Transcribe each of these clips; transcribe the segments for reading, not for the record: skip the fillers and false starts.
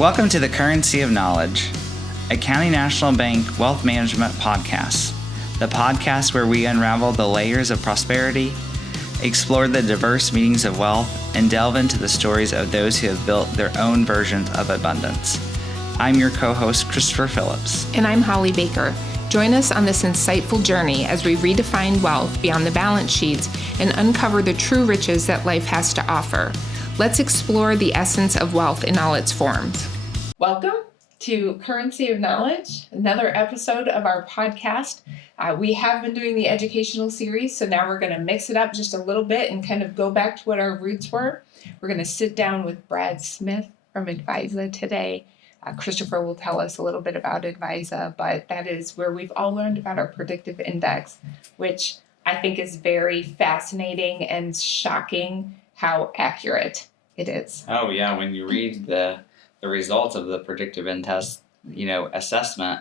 Welcome to the Currency of Knowledge, a County National Bank wealth management podcast, the podcast where we unravel the layers of prosperity, explore the diverse meanings of wealth, and delve into the stories of those who have built their own versions of abundance. I'm your co-host, Christopher Phillips. And I'm Holly Baker. Join us on this insightful journey as we redefine wealth beyond the balance sheets and uncover the true riches that life has to offer. Let's explore the essence of wealth in all its forms. Welcome to Currency of Knowledge, another episode of our podcast. We have been doing the educational series, so now we're going to mix it up just a little bit and kind of go back to what our roots were. We're going to sit down with Brad Smith from Advisa today. Christopher will tell us a little bit about Advisa, but that is where we've all learned about our Predictive Index, which I think is very fascinating and shocking how accurate it is. Oh yeah, when you read the results of the Predictive Index, assessment,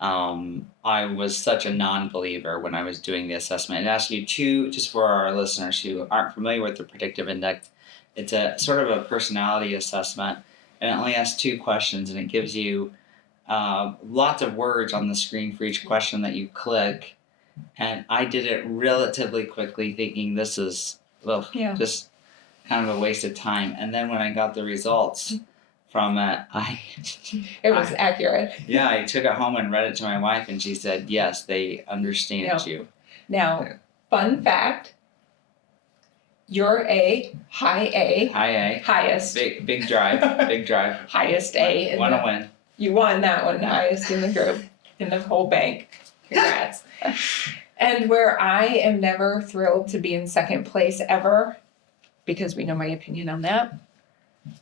I was such a non-believer when I was doing the assessment. It asks you just for our listeners who aren't familiar with the Predictive Index, it's a sort of a personality assessment, and it only asks 2 questions, and it gives you lots of words on the screen for each question that you click. And I did it relatively quickly, thinking this is just kind of a waste of time. And then when I got the results from it, it was accurate. Yeah, I took it home and read it to my wife, and she said, yes, they understand you. Now, fun fact, you're a high A. High A. Highest. Big drive. Big drive. Highest A. Want to win. You won that one, highest in the group, in the whole bank. Congrats. And where I am never thrilled to be in second place ever, because we know my opinion on that,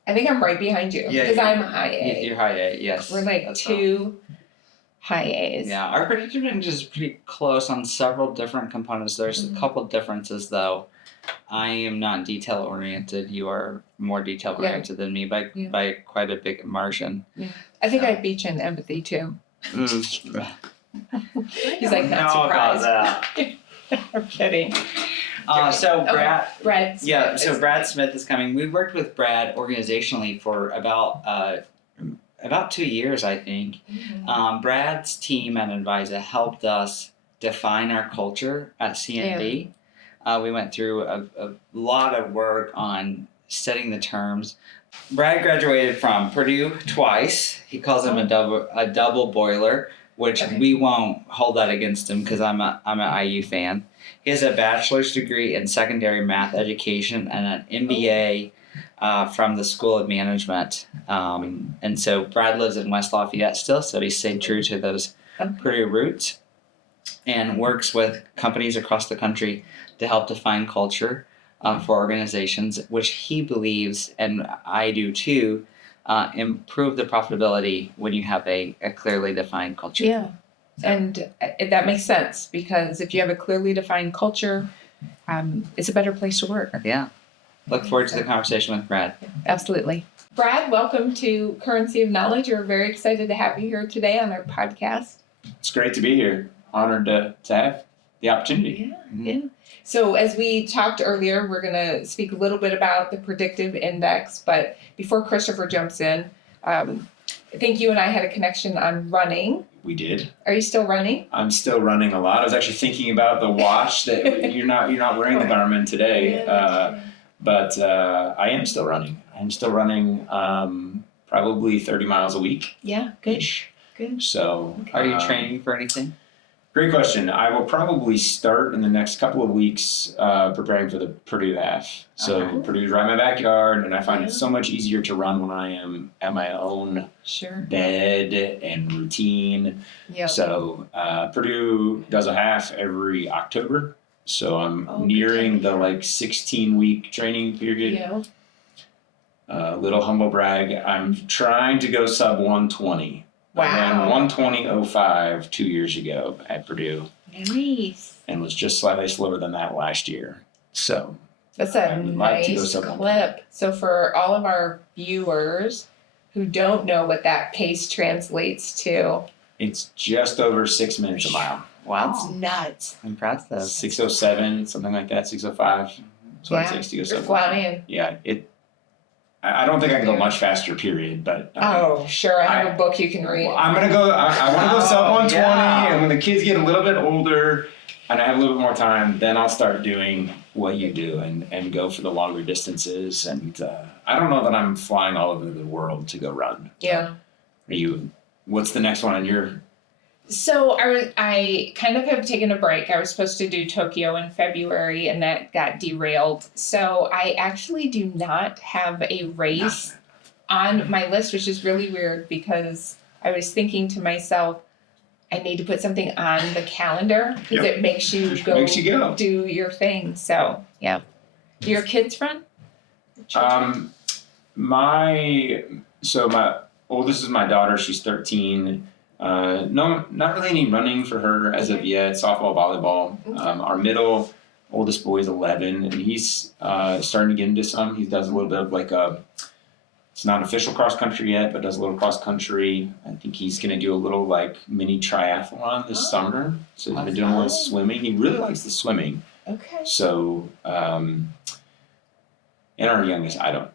I think I'm right behind you, because I'm high A. You're high A, yes. We're like 2 high A's. Yeah, our predictive index is pretty close on several different components. There's a couple differences, though. I am not detail-oriented. You are more detail-oriented than me by quite a big margin. Yeah. I think I beat you in empathy, too. He's like, not surprised. About that. I'm kidding. So Brad Smith is coming. We've worked with Brad organizationally for about 2 years, I think. Mm-hmm. Brad's team at Advisa helped us define our culture at CNB. We went through a lot of work on setting the terms. Brad graduated from Purdue twice. He calls him a double boiler, which we won't hold that against him because I'm an IU fan. He has a bachelor's degree in secondary math education and an MBA from the School of Management. And so Brad lives in West Lafayette still, so he's stayed true to those Purdue roots and works with companies across the country to help define culture for organizations, which he believes, and I do too, improve the profitability when you have a clearly defined culture. Yeah. And that makes sense, because if you have a clearly defined culture, it's a better place to work. Yeah. Look forward to the conversation with Brad. Absolutely. Brad, welcome to Currency of Knowledge. We're very excited to have you here today on our podcast. It's great to be here. Honored to have the opportunity. Yeah. So as we talked earlier, we're going to speak a little bit about the Predictive Index. But before Christopher jumps in, I think you and I had a connection on running. We did. Are you still running? I'm still running a lot. I was actually thinking about the watch that you're not wearing the Garmin today, but I am still running. I'm still running probably 30 miles a week. Yeah, good. Good. So, are you training for anything? Great question. I will probably start in the next couple of weeks preparing for the Purdue half. So Purdue's right in my backyard, and I find it so much easier to run when I am at my own bed and routine. Yep. So Purdue does a half every October. So I'm nearing the 16-week training period. Yeah. Little humble brag. I'm trying to go sub 120. Wow. I ran 1:20.05 2 years ago at Purdue. Nice. And was just slightly slower than that last year. So that's a nice clip. So for all of our viewers who don't know what that pace translates to, it's just over 6 minutes a mile. Wow. That's nuts. Impressive. 6:07, something like that, 6:05. So it takes to go flying. Yeah, I don't think I can go much faster, period. But Oh, sure. I have a book you can read. I'm gonna go. I want to go sub 120, yeah. and when the kids get a little bit older, and I have a little bit more time, then I'll start doing what you do and go for the longer distances. And I don't know that I'm flying all over the world to go run. Yeah. Are you? What's the next one on your? So I kind of have taken a break. I was supposed to do Tokyo in February and that got derailed. So I actually do not have a race on my list, which is really weird because I was thinking to myself, I need to put something on the calendar because it makes you go do your thing. So yeah. Do your kids run? My oldest is my daughter. She's 13. No, not really any running for her as of yet. Softball, volleyball. Our middle oldest boy is 11, and he's starting to get into some. He does a little bit of it's not official cross country yet, but does a little cross country. I think he's going to do a little mini triathlon this summer. So he's been doing a little swimming. He really likes the swimming. Okay. So, and our youngest, I don't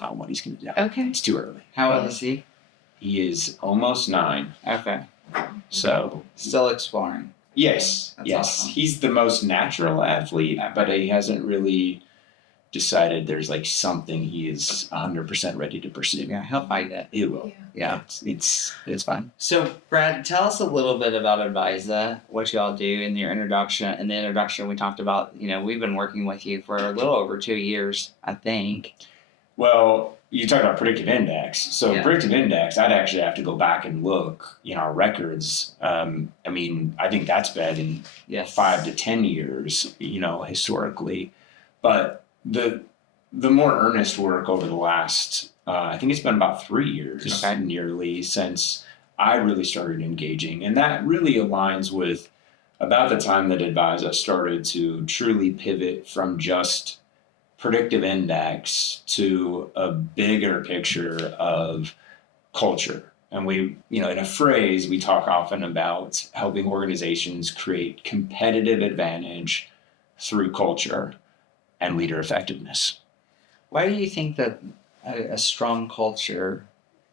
know what he's going to do. Okay. It's too early. How old is he? He is almost 9. Okay. So Still exploring. yes. That's Yes. awesome. He's the most natural athlete, but he hasn't really decided there's something he is 100% ready to pursue. Yeah, he'll find it. He will. Yeah. It's fun. So, Brad, tell us a little bit about Advisa, what y'all do in your introduction. In the introduction, we talked about, we've been working with you for a little over 2 years, I think. Well, you talked about Predictive Index. So Yeah. Predictive Index, I'd actually have to go back and look in our records. I think that's been in 5 to 10 years, historically. But the more earnest work over the last, I think it's been about 3 years nearly since I really started engaging. And that really aligns with about the time that Advisa started to truly pivot from just Predictive Index to a bigger picture of culture. And we, in a phrase, we talk often about helping organizations create competitive advantage through culture and leader effectiveness. Why do you think that a strong culture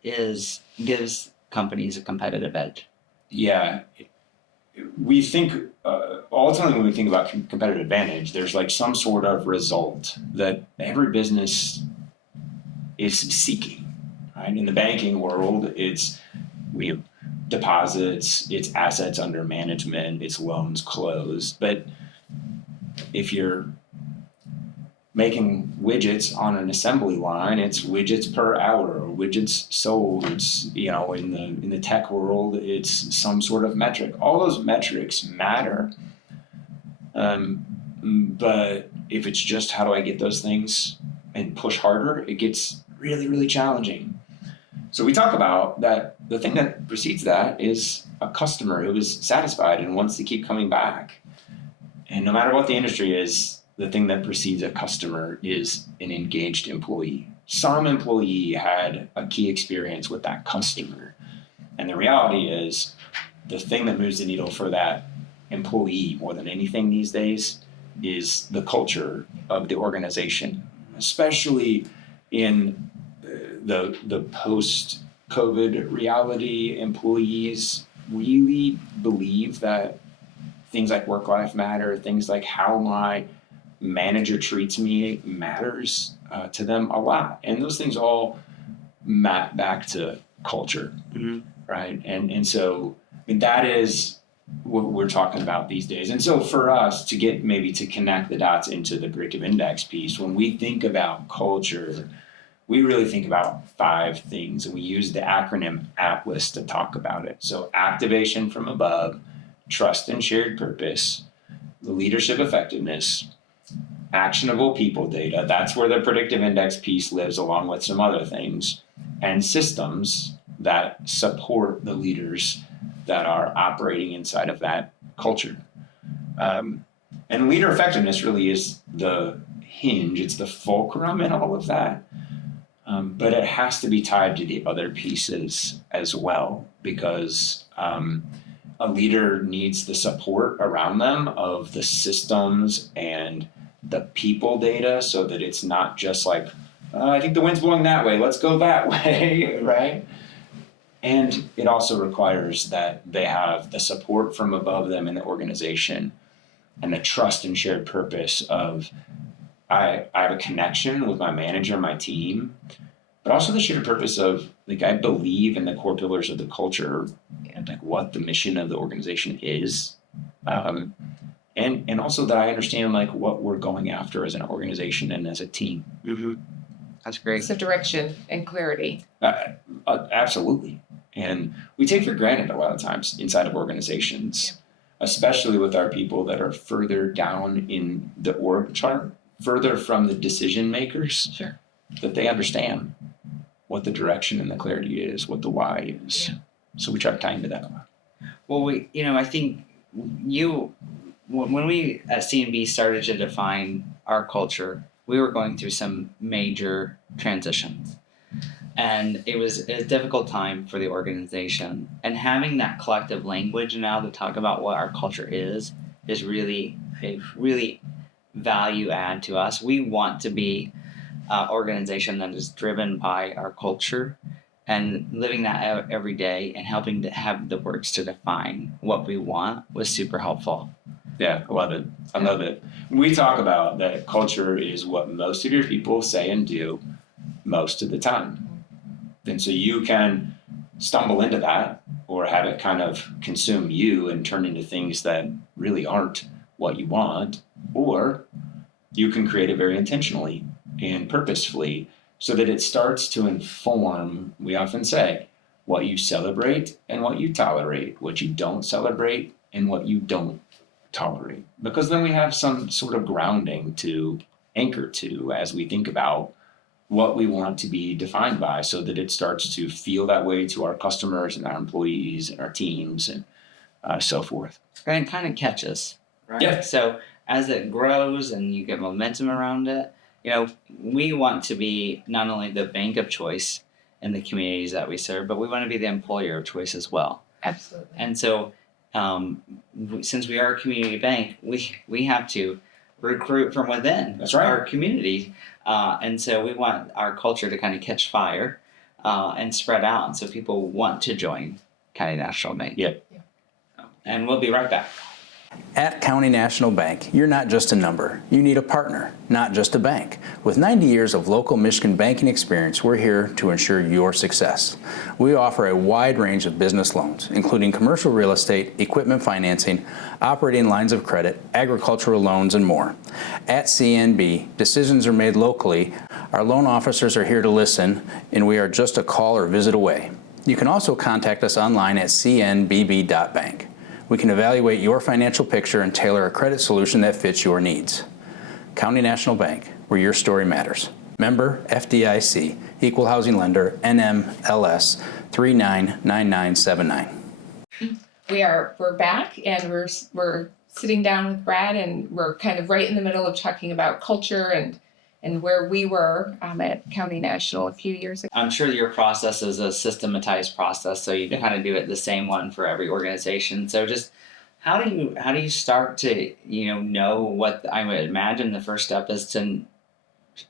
gives companies a competitive edge? Yeah, we think ultimately when we think about competitive advantage, there's some sort of result that every business is seeking. Right? In the banking world, we have deposits, it's assets under management, it's loans closed. But if you're making widgets on an assembly line, it's widgets per hour or widgets sold. It's, in the tech world, it's some sort of metric. All those metrics matter. But if it's just how do I get those things and push harder, it gets really, really challenging. So we talk about that the thing that precedes that is a customer who is satisfied and wants to keep coming back. And no matter what the industry is, the thing that precedes a customer is an engaged employee. Some employee had a key experience with that customer. And the reality is the thing that moves the needle for that employee more than anything these days is the culture of the organization, especially in the post-COVID reality. Employees really believe that things like work-life matter, things like how my manager treats me matters to them a lot. And those things all map back to culture, right? And so that is what we're talking about these days. And so for us to connect the dots into the Predictive Index piece, when we think about culture, we really think about 5 things, and we use the acronym ATLAS to talk about it. So activation from above, trust and shared purpose, the leadership effectiveness, actionable people data, that's where the Predictive Index piece lives along with some other things, and systems that support the leaders that are operating inside of that culture. And leader effectiveness really is the hinge, it's the fulcrum in all of that. But it has to be tied to the other pieces as well, because a leader needs the support around them of the systems and the people data, so that it's not just I think the wind's blowing that way. Let's go that way, right? And it also requires that they have the support from above them in the organization and the trust and shared purpose of I have a connection with my manager, my team, but also the shared purpose of like I believe in the core pillars of the culture and like what the mission of the organization is. And also that I understand like what we're going after as an organization and as a team. Mm-hmm. That's great. So direction and clarity. Absolutely. And we take for granted a lot of times inside of organizations, especially with our people that are further down in the org chart, further from the decision makers, Sure. that they understand what the direction and the clarity is, what the why is. Yeah. So we try to tie into that a lot. Well, I think when we at CNB started to define our culture, we were going through some major transitions. And it was a difficult time for the organization. And having that collective language now to talk about what our culture is really a really value add to us. We want to be an organization that is driven by our culture and living that out every day and helping to have the words to define what we want was super helpful. Yeah, I love it. I love it. We talk about that culture is what most of your people say and do most of the time. And so you can stumble into that or have it kind of consume you and turn into things that really aren't what you want, or you can create it very intentionally and purposefully so that it starts to inform, we often say, what you celebrate and what you tolerate, what you don't celebrate and what you don't tolerate. Because then we have some sort of grounding to anchor to as we think about what we want to be defined by so that it starts to feel that way to our customers and our employees and our teams and so forth. And it kind of catches, right? Yeah. So as it grows and you get momentum around it, we want to be not only the bank of choice in the communities that we serve, but we want to be the employer of choice as well. Absolutely. And so since we are a community bank, we have to recruit from within That's right. our community. And so we want our culture to kind of catch fire and spread out. And so people want to join County National Bank. Yep. And we'll be right back. At County National Bank, you're not just a number. You need a partner, not just a bank. With 90 years of local Michigan banking experience, we're here to ensure your success. We offer a wide range of business loans, including commercial real estate, equipment financing, operating lines of credit, agricultural loans, and more. At CNB, decisions are made locally. Our loan officers are here to listen, and we are just a call or visit away. You can also contact us online at cnbb.bank. We can evaluate your financial picture and tailor a credit solution that fits your needs. County National Bank, where your story matters. Member FDIC, Equal Housing Lender, NMLS 399979. We're back and we're sitting down with Brad and we're kind of right in the middle of talking about culture and where we were at County National a few years ago. I'm sure your process is a systematized process, so you kind of do it the same one for every organization. So just how do you start to know what I would imagine the first step is to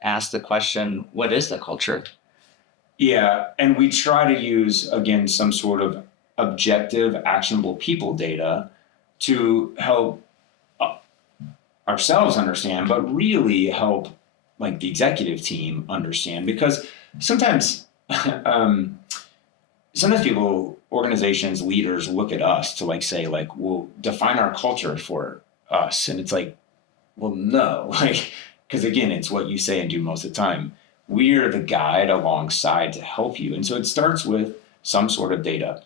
ask the question, what is the culture? Yeah, and we try to use, again, some sort of objective, actionable people data to help ourselves understand, but really help like the executive team understand, because sometimes people, organizations, leaders look at us to like say like, well, define our culture for us. And it's like, well, no, like, because again, it's what you say and do most of the time. We're the guide alongside to help you. And so it starts with some sort of data.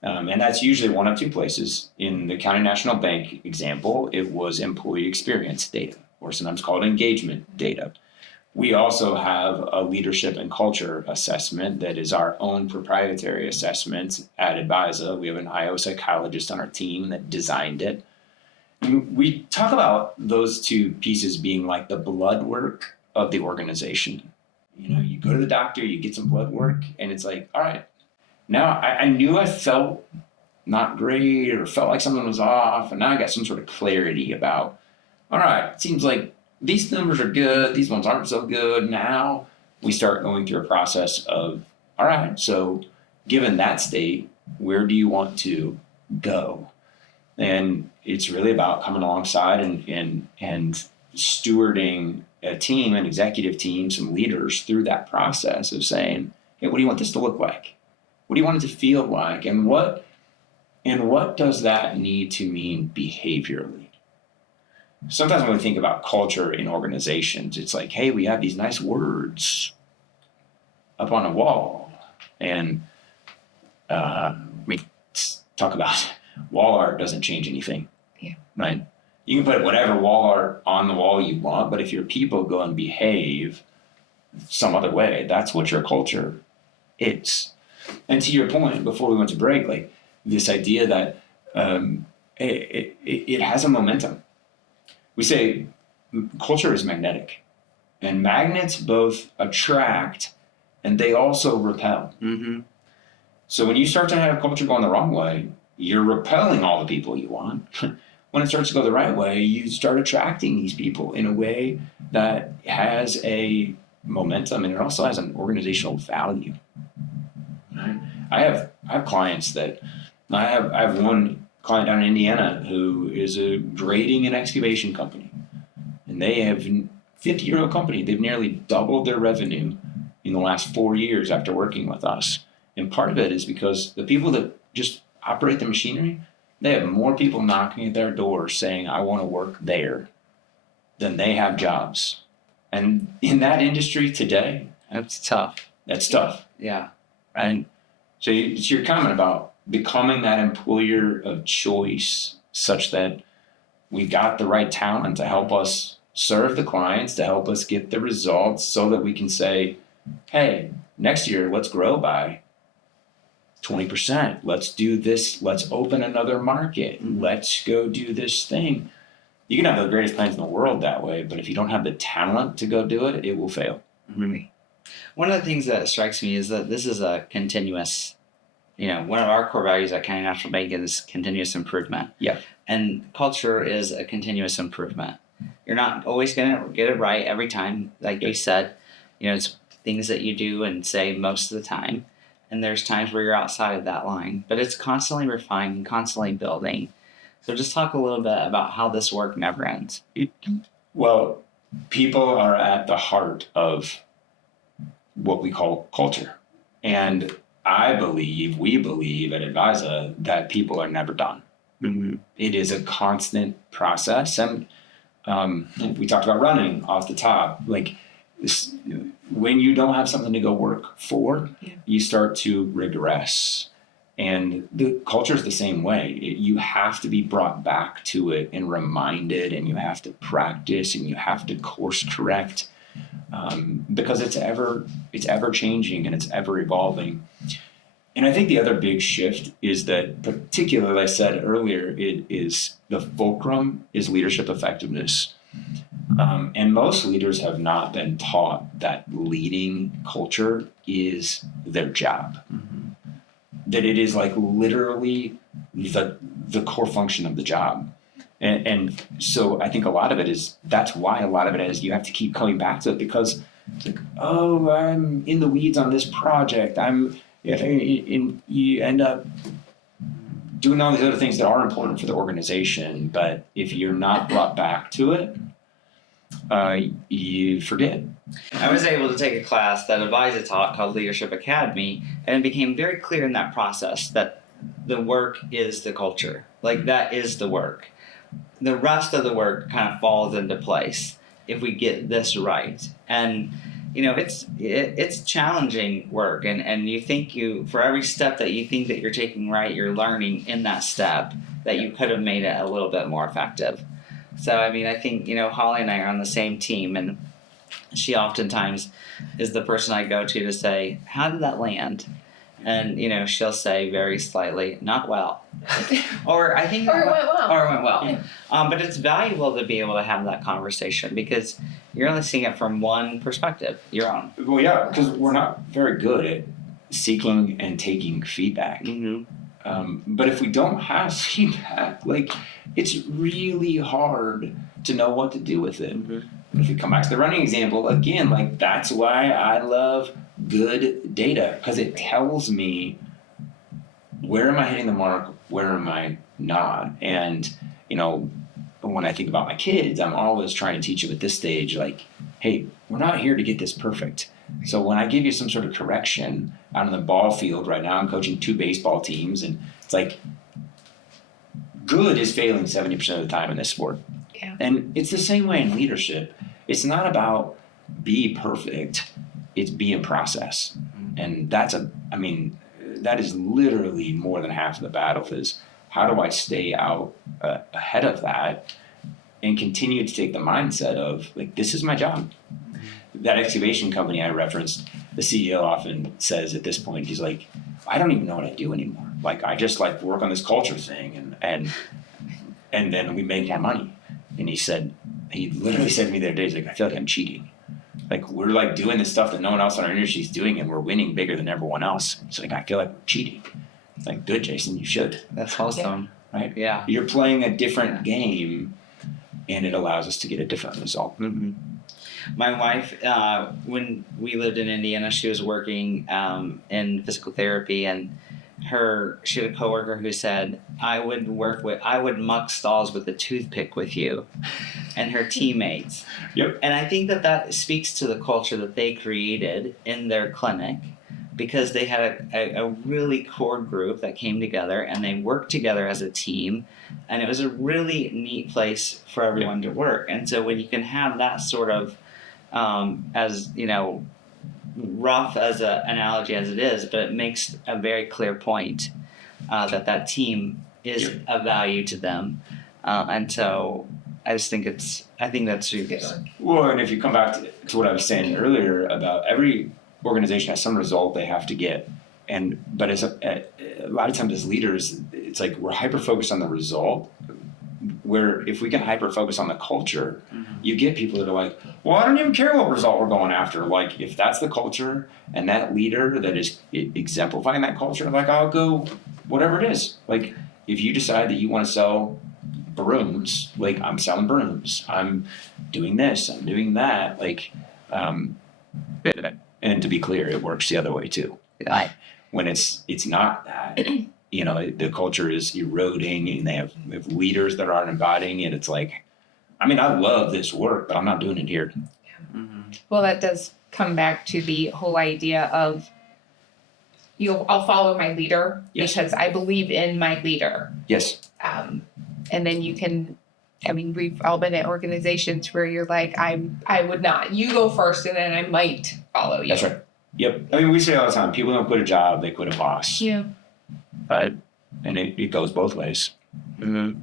And that's usually one of two places. In the County National Bank example, it was employee experience data, or sometimes called engagement data. We also have a leadership and culture assessment that is our own proprietary assessment at Advisa. We have an IO psychologist on our team that designed it. We talk about those two pieces being like the blood work of the organization. You go to the doctor, you get some blood work, and it's like, all right, now I knew I felt not great or felt like something was off, and now I got some sort of clarity about, all right, it seems like these numbers are good, these ones aren't so good. Now we start going through a process of, all right, so given that state, where do you want to go? And it's really about coming alongside and stewarding a team, an executive team, some leaders through that process of saying, hey, what do you want this to look like? What do you want it to feel like? And what does that need to mean behaviorally? Sometimes when we think about culture in organizations, it's like, hey, we have these nice words up on a wall. And we talk about wall art doesn't change anything. Yeah. Right? You can put whatever wall art on the wall you want, but if your people go and behave some other way, that's what your culture is. And to your point, before we went to break, like this idea that it has a momentum. We say culture is magnetic, and magnets both attract and they also repel. Mm-hmm. So when you start to have culture going the wrong way, you're repelling all the people you want. When it starts to go the right way, you start attracting these people in a way that has a momentum, and it also has an organizational value. Right? I have clients that I have one client down in Indiana who is a grading and excavation company, and they have 50-year-old company. They've nearly doubled their revenue in the last 4 years after working with us. And part of it is because the people that just operate the machinery, they have more people knocking at their door saying, I want to work there, than they have jobs. And in that industry today, That's tough. that's tough. Yeah. Right? So it's your comment about becoming that employer of choice such that we got the right talent to help us serve the clients, to help us get the results so that we can say, hey, next year, let's grow by 20%. Let's do this. Let's open another market. Let's go do this thing. You can have the greatest plans in the world that way, but if you don't have the talent to go do it, it will fail. Mm-hmm. One of the things that strikes me is that this is a continuous, one of our core values at County National Bank is continuous improvement. Yeah. And culture is a continuous improvement. You're not always going to get it right every time. Like you said, it's things that you do and say most of the time. And there's times where you're outside of that line, but it's constantly refining, constantly building. So just talk a little bit about how this work never ends. Well, people are at the heart of what we call culture. And we believe at Advisa that people are never done. Mm-hmm. It is a constant process. And we talked about running off the top. Like this, when you don't have something to go work for, you start to regress. And the culture is the same way. You have to be brought back to it and reminded, and you have to practice, and you have to course correct, because it's ever changing and it's ever evolving. And I think the other big shift is that, particularly, I said earlier, it is the fulcrum is leadership effectiveness. And most leaders have not been taught that leading culture is their job. Mm-hmm. That it is like literally the core function of the job. And so I think that's why a lot of it is you have to keep coming back to it, because it's like, oh, I'm in the weeds on this project. And you end up doing all these other things that are important for the organization. But if you're not brought back to it, you forget. I was able to take a class that Advisa taught called Leadership Academy, and it became very clear in that process that the work is the culture. Like, that is the work. The rest of the work kind of falls into place if we get this right. And it's challenging work, and you think for every step that you think that you're taking right, you're learning in that step that you could have made it a little bit more effective. So, I think, Holly and I are on the same team, and she oftentimes is the person I go to say, how did that land? And, she'll say very slightly, not well. Or I think... Or it went well. Or it went well. Yeah. But it's valuable to be able to have that conversation, because you're only seeing it from one perspective, your own. Well, yeah, because we're not very good at seeking and taking feedback. Mm-hmm. But if we don't have feedback, it's really hard to know what to do with it. Mm-hmm. if we come back to the running example again, like that's why I love good data, because it tells me where am I hitting the mark, where am I not. And when I think about my kids, I'm always trying to teach them at this stage, like, hey, we're not here to get this perfect. So when I give you some sort of correction out on the ball field right now, I'm coaching 2 baseball teams, and it's like, good is failing 70% of the time in this sport. Yeah. And it's the same way in leadership. It's not about be perfect, it's be in process. And that is literally more than half of the battle, is how do I stay out ahead of that and continue to take the mindset of, like, this is my job. That excavation company I referenced, the CEO often says at this point, he's like, I don't even know what I do anymore. Like, I just like work on this culture thing and then we make more money. And he literally said to me the other day, he's like, I feel like I'm cheating. Like, we're like doing this stuff that no one else in our industry is doing, and we're winning bigger than everyone else. It's like, I feel like we're cheating. It's like, good, Jason, you should. That's awesome. Right? Yeah. You're playing a different game, and it allows us to get a different result. Mm-hmm. My wife, when we lived in Indiana, she was working in physical therapy, and she had a coworker who said, I would muck stalls with a toothpick with you and her teammates. Yep. And I think that speaks to the culture that they created in their clinic, because they had a really core group that came together and they worked together as a team, and it was a really neat place for everyone to work. And so when you can have that sort of, as rough as an analogy as it is, but it makes a very clear point that team is of value to them, and so I think that's really good. Well, and if you come back to what I was saying earlier about every organization has some result they have to get, but as a lot of times as leaders, it's like we're hyper focused on the result. Where if we can hyper focus on the culture, you get people that are like, well, I don't even care what result we're going after. Like, if that's the culture and that leader that is exemplifying that culture, like, I'll go whatever it is. Like, if you decide that you want to sell brooms, like, I'm selling brooms. I'm doing this. I'm doing that. Like, and to be clear, it works the other way too. Yeah. When it's not that. The culture is eroding, and they have leaders that aren't embodying it. It's like, I love this work, but I'm not doing it here. Mm-hmm. Well, that does come back to the whole idea of I'll follow my leader because I believe in my leader. Yes. And then you can, we've all been at organizations where you're like, I would not. You go first, and then I might follow you. That's right. Yep. We say all the time, people don't quit a job, they quit a boss. Yeah. And it goes both ways. Mm-hmm.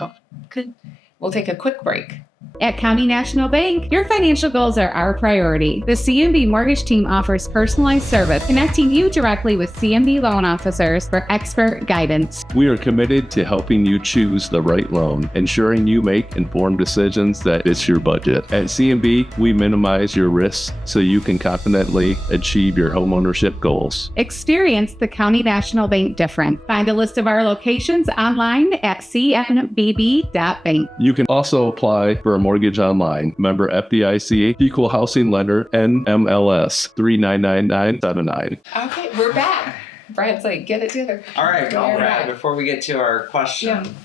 Oh, good. We'll take a quick break. At County National Bank, your financial goals are our priority. The CNB Mortgage Team offers personalized service, connecting you directly with CNB loan officers for expert guidance. We are committed to helping you choose the right loan, ensuring you make informed decisions that fit your budget. At CNB, we minimize your risks so you can confidently achieve your homeownership goals. Experience the County National Bank difference. Find a list of our locations online at cnbb.bank. You can also apply for a mortgage online. Member FDIC, Equal Housing Lender, NMLS 399979. Okay, we're back. Brad's like, get it together. All right, Yeah. Brad, before we get to our question,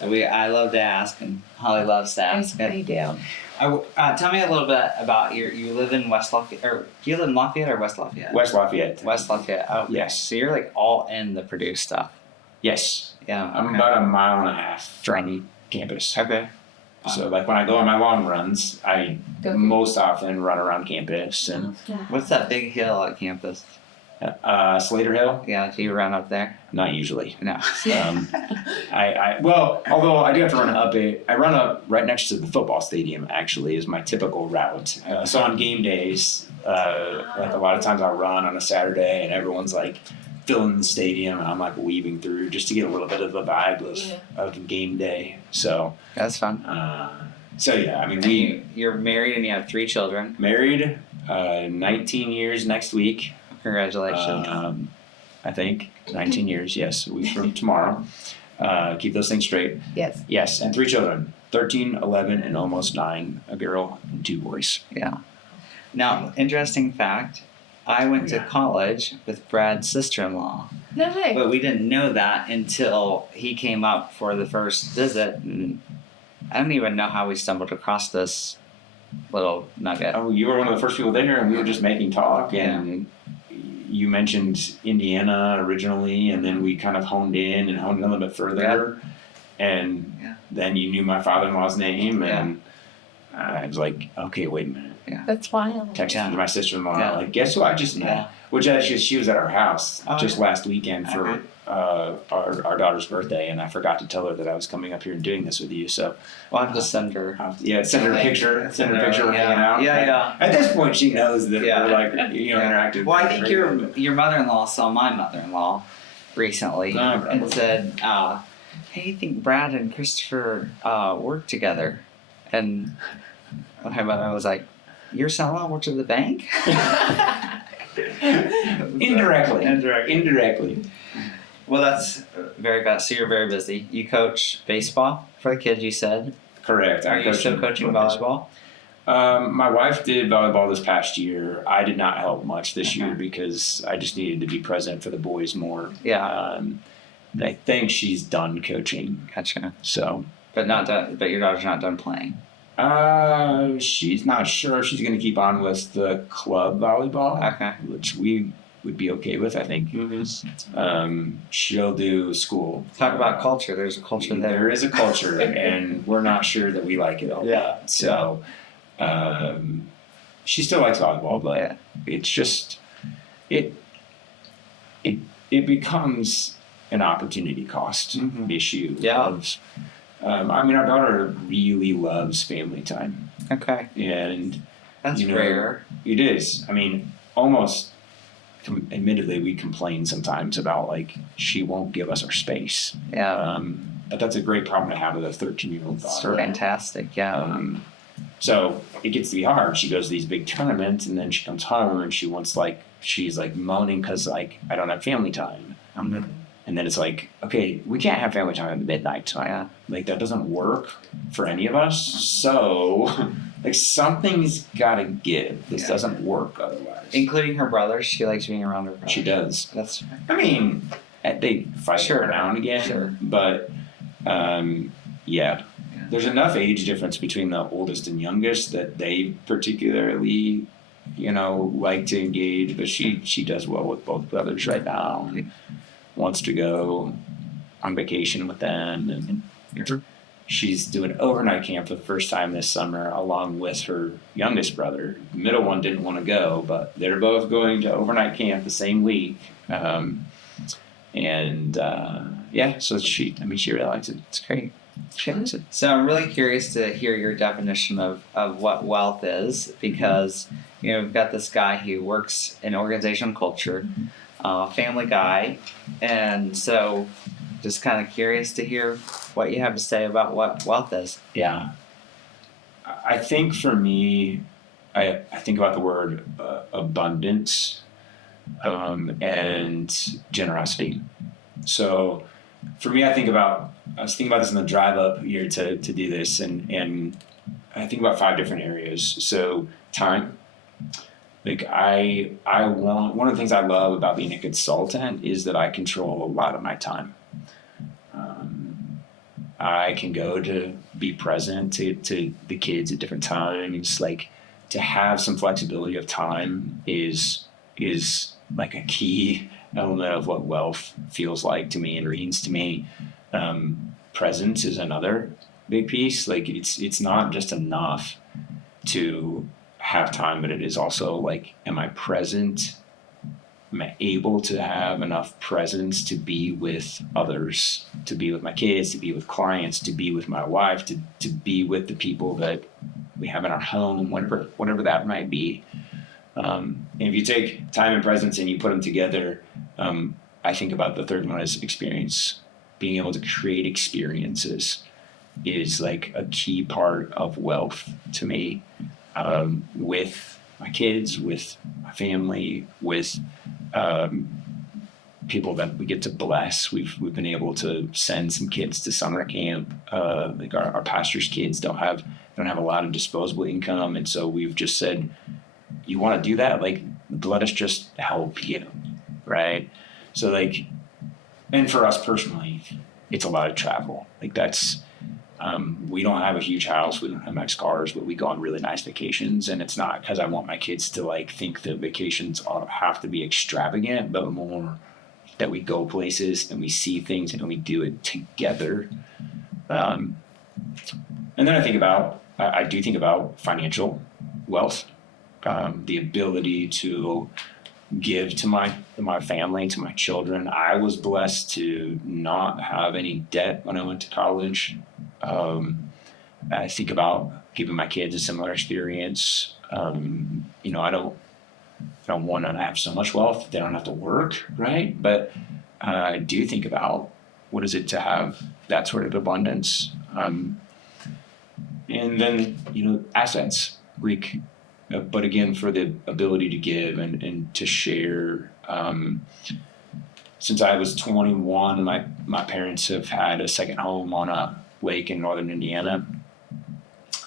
I love to ask, and Holly loves to ask. I do. Tell me a little bit about you live in West Lafayette, or do you live in Lafayette or West Lafayette? West Lafayette. West Lafayette. Oh, Yes. So you're like all in the Purdue stuff. Yes. Yeah. I'm okay. about a mile and a half from campus. Okay. So like when I go on my long runs, I Go. most often run around campus and What's that big hill at campus? Slater Hill. Yeah, do you run up there? Not usually. No. Although I do have to run up I run up right next to the football stadium. Actually, is my typical route. So on game days, like a lot of times I run on a Saturday, and everyone's like filling the stadium, and I'm like weaving through just to get a little bit of the vibe of game day. So That's fun. You're married and you have 3 children. Married, 19 years next week. Congratulations. I think 19 years. Yes, a week from tomorrow. Keep those things straight. Yes. Yes, and 3 children, 13, 11, and almost 9, a girl and 2 boys. Yeah. Now, interesting fact, I went to college with Brad's sister-in-law, No way. but we didn't know that until he came up for the first visit, and I don't even know how we stumbled across this little nugget. Oh, you were one of the first people there, and we were just making talk, and you mentioned Indiana originally, and then we kind of honed in a little bit further, and then you knew my father-in-law's name, and I was like, okay, wait a minute. That's wild. Texted my sister-in-law, Yeah. like, guess who I just met? Yeah. Which actually, she was at our house just yeah. last weekend for our daughter's birthday, and I forgot to tell her that I was coming up here and doing this with you. So, Well, I'll just send her. send her a picture. Send her a picture. We're hanging out. Yeah. At this point, she knows that Yeah. we're like interactive. Well, I think your mother-in-law saw my mother-in-law recently and said, "Hey, I think Brad and Christopher work together," and my mother was like, "Your son-in-law works at the bank?" Indirectly. Well, that's very fast. So you're very busy. You coach baseball for the kids, you said. Correct. Are you still coaching volleyball? My wife did volleyball this past year. I did not help much this year because I just needed to be present for the boys more. Yeah. I think she's done coaching. Gotcha. So. But not done. But your daughter's not done playing. She's not sure if she's going to keep on with the club volleyball. Okay. Which we would be okay with, I think. Mm-hmm. She'll do school. Talk about culture. There's a culture there. There is a culture, and we're not sure that we like it all. Yeah. So, she still likes volleyball, but it's just it becomes an opportunity cost issue. Yeah. I mean, our daughter really loves family time. Okay. And that's rare. It is. I mean, almost. Admittedly, we complain sometimes about like she won't give us our space. Yeah. But that's a great problem to have with a 13-year-old daughter. It's fantastic. Yeah. So it gets to be hard. She goes to these big tournaments, and then she comes home and she's moaning because like I don't have family time. And then it's like, okay, we can't have family time at midnight. So like that doesn't work for any of us. So like something's got to give. This doesn't work otherwise. Including her brothers. She likes being around her brothers. She does. That's. I mean, they fight every now and again. Sure. But there's enough age difference between the oldest and youngest that they particularly, like to engage. But she does well with both brothers right now. Wants to go on vacation with them, and she's doing overnight camp for the first time this summer along with her youngest brother. The middle one didn't want to go, but they're both going to overnight camp the same week. So she really likes it. It's great. She likes it. So I'm really curious to hear your definition of what wealth is, because we've got this guy who works in organizational culture, family guy, and so just kind of curious to hear what you have to say about what wealth is. Yeah. I think for me, I think about the word abundance and generosity. So for me, I was thinking about this in the drive up here to do this, and I think about 5 different areas. So time. Like one of the things I love about being a consultant is that I control a lot of my time. I can go to be present to the kids at different times. Like to have some flexibility of time is like a key element of what wealth feels like to me and means to me. Presence is another big piece. Like it's not just enough to have time, but it is also like, am I present? Am I able to have enough presence to be with others, to be with my kids, to be with clients, to be with my wife, to be with the people that we have in our home, whatever that might be. And if you take time and presence and you put them together, I think about the third one as experience. Being able to create experiences is like a key part of wealth to me. With my kids, with my family, with people that we get to bless. We've been able to send some kids to summer camp. Like our pastor's kids don't have a lot of disposable income, and so we've just said, you want to do that? Like, let us just help you, right? So like, and for us personally, it's a lot of travel. Like that's, we don't have a huge house, we don't have nice cars, but we go on really nice vacations. And it's not because I want my kids to like think that vacations have to be extravagant, but more that we go places and we see things and we do it together. And then I do think about financial wealth, the ability to give to my family, to my children. I was blessed to not have any debt when I went to college. I think about giving my kids a similar experience. You know, I don't want to have so much wealth they don't have to work, right? But I do think about what is it to have that sort of abundance. And then, you know, assets, but again, for the ability to give and to share. Since I was 21, my parents have had a second home on a lake in northern Indiana.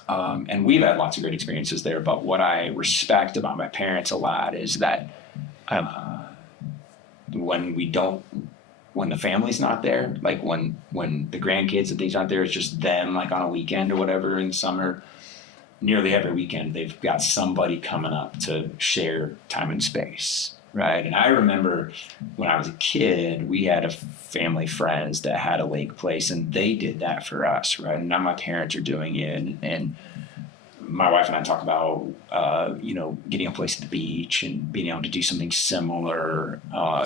And we've had lots of great experiences there. But what I respect about my parents a lot is that when the family's not there, like when the grandkids and things aren't there, it's just them, like on a weekend or whatever in the summer. Nearly every weekend, they've got somebody coming up to share time and space, right? And I remember when I was a kid, we had a family friends that had a lake place, and they did that for us, right? And now my parents are doing it, and my wife and I talk about, you know, getting a place at the beach and being able to do something similar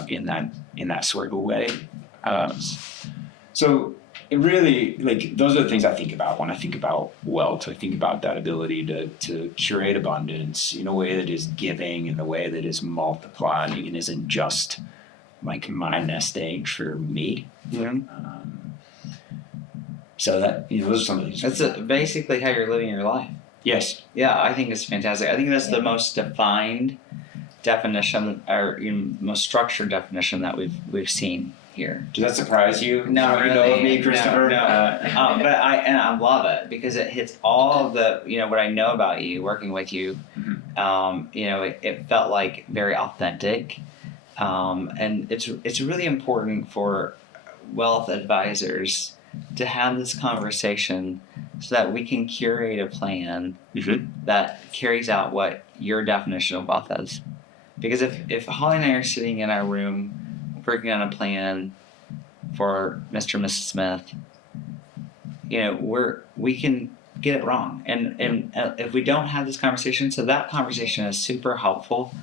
in that sort of way. So it really, like, those are the things I think about when I think about wealth. I think about that ability to curate abundance in a way that is giving, in a way that is multiplying and isn't just like my nest egg for me. Yeah. So that, you know, those are some of the things. That's basically how you're living your life. Yes. Yeah, I think it's fantastic. I think that's the most defined definition, or most structured definition that we've seen here. Does that surprise you? No, How really. you know of me, Christopher? No. But I love it because it hits all of the, you know, what I know about you, working with you. Mm-hmm. You know, it felt like very authentic, and it's really important for wealth advisors to have this conversation so that we can curate a plan that carries out what your definition of wealth is. Because if Holly and I are sitting in our room working on a plan for Mr. and Mrs. Smith, you know, we can get it wrong. And if we don't have this conversation, so that conversation is super helpful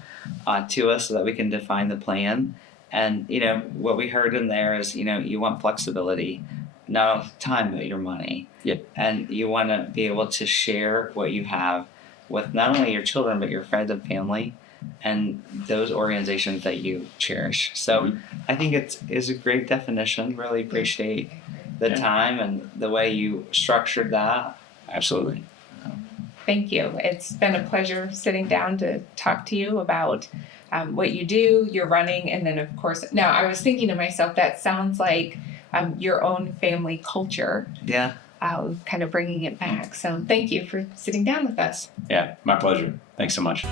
to us so that we can define the plan. And, you know, what we heard in there is, you know, you want flexibility, not all the time, but your money. Yeah. And you want to be able to share what you have with not only your children, but your friends and family and those organizations that you cherish. So I think it's a great definition. Really appreciate the time and the way you structured that. Absolutely. Thank you. It's been a pleasure sitting down to talk to you about what you do, your running, and then of course, now I was thinking to myself, that sounds like your own family culture. Yeah. Kind of bringing it back. So thank you for sitting down with us. Yeah, my pleasure. Thanks so much.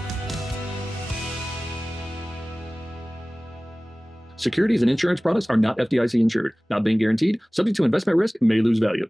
Securities and insurance products are not FDIC insured, not being guaranteed, subject to investment risk, may lose value.